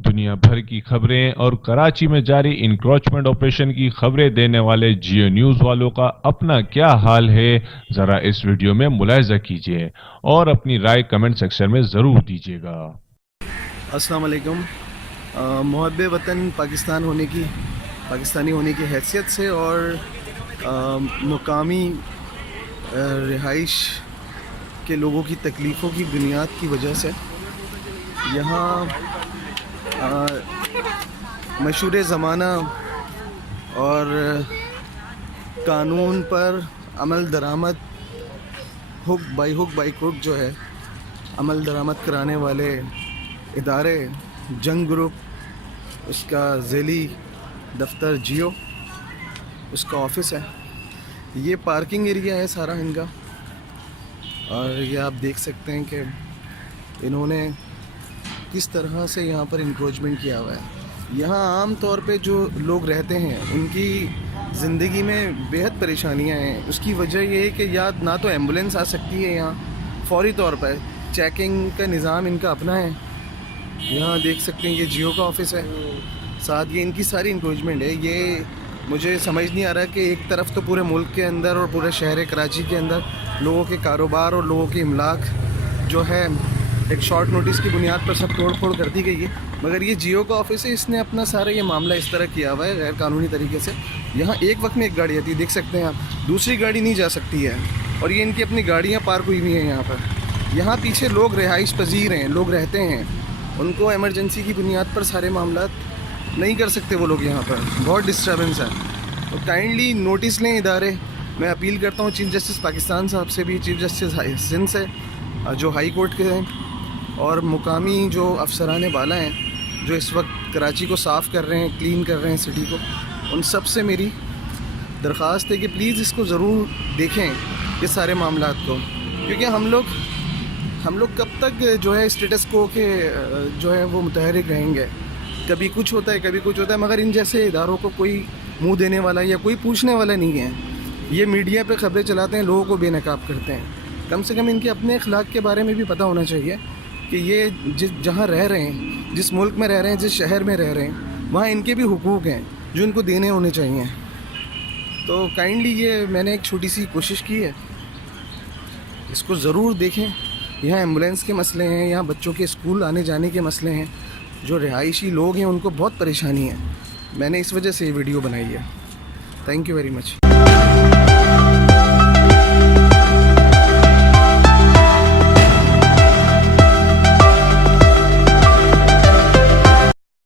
दुनिया भर की खबरें और कराची में जारी इंक्रोचमेंट ऑपरेशन की खबरें देने वाले जियो न्यूज़ वालों का अपना क्या हाल है, जरा इस वीडियो में मुलाहिजा कीजिए और अपनी राय कमेंट सेक्शन में ज़रूर दीजिएगा। अस्सलाम वालेकुम। मुहब्बे वतन पाकिस्तानी होने की हैसियत से और मुकामी रिहाइश के लोगों की तकलीफ़ों की बुनियाद की वजह से यहाँ मशहूर ज़माना और कानून पर अमल दरामद हुक बाई क्रुक जो है अमल दरामद कराने वाले इदारे जंग ग्रुप, उसका ज़ेली दफ्तर जियो, उसका ऑफिस है। ये पार्किंग एरिया है सारा इनका, और ये आप देख सकते हैं कि इन्होंने किस तरह से यहाँ पर इंक्रोचमेंट किया हुआ है। यहाँ आम तौर पे जो लोग रहते हैं उनकी ज़िंदगी में बेहद परेशानियाँ हैं। उसकी वजह ये है कि या ना तो एम्बुलेंस आ सकती है यहाँ फौरी तौर पर, चेकिंग का निज़ाम इनका अपना है। यहाँ देख सकते हैं ये जियो का ऑफिस है, साथ ये इनकी सारी इंक्रोचमेंट है। ये मुझे समझ नहीं आ रहा कि एक तरफ तो पूरे मुल्क के अंदर और पूरे शहर कराची के अंदर लोगों के कारोबार और लोगों की इमलाक जो है एक शॉर्ट नोटिस की बुनियाद पर सब तोड़ फोड़ कर दी गई है, मगर ये जियो का ऑफिस है, इसने अपना सारा ये मामला इस तरह किया हुआ है गैर कानूनी तरीके से। यहाँ एक वक्त में एक गाड़ी आती है, देख सकते हैं आप, दूसरी गाड़ी नहीं जा सकती है, और ये इनकी अपनी गाड़ियाँ पार्क हुई हुई हैं यहाँ पर। यहाँ पीछे लोग रिहाइश पजीर हैं, लोग रहते हैं, उनको एमरजेंसी की बुनियाद पर सारे मामला नहीं कर सकते वो लोग। यहाँ पर बहुत डिस्टर्बेंस है, तो काइंडली नोटिस लें इदारे। मैं अपील करता हूँ चीफ जस्टिस पाकिस्तान साहब से भी, चीफ जस्टिस सिंध से जो हाई कोर्ट के हैं, और मुकामी जो अफसरान बाला हैं जो इस वक्त कराची को साफ़ कर रहे हैं, क्लीन कर रहे हैं सिटी को, उन सब से मेरी दरख्वास्त है कि प्लीज़ इसको ज़रूर देखें ये सारे मामलात को, क्योंकि हम लोग कब तक जो है स्टेटस को के जो है वो मुतहरिक रहेंगे। कभी कुछ होता है, कभी कुछ होता है, मगर इन जैसे इदारों को कोई मुंह देने वाला या कोई पूछने वाला नहीं है। ये मीडिया पे खबरें चलाते हैं, लोगों को बेनकाब करते हैं। कम से कम इनके अपने अखलाक के बारे में भी पता होना चाहिए कि ये जहाँ रह रहे हैं, जिस मुल्क में रह रहे हैं, जिस शहर में रह रहे हैं, वहाँ इनके भी हुकूक हैं जो इनको देने होने चाहिए। तो काइंडली ये मैंने एक छोटी सी कोशिश की है, इसको ज़रूर देखें। यहाँ एम्बुलेंस के मसले हैं, यहाँ बच्चों के स्कूल आने जाने के मसले हैं, जो रिहायशी लोग हैं उनको बहुत परेशानी है। मैंने इस वजह से ये वीडियो बनाई है। Thank you very much.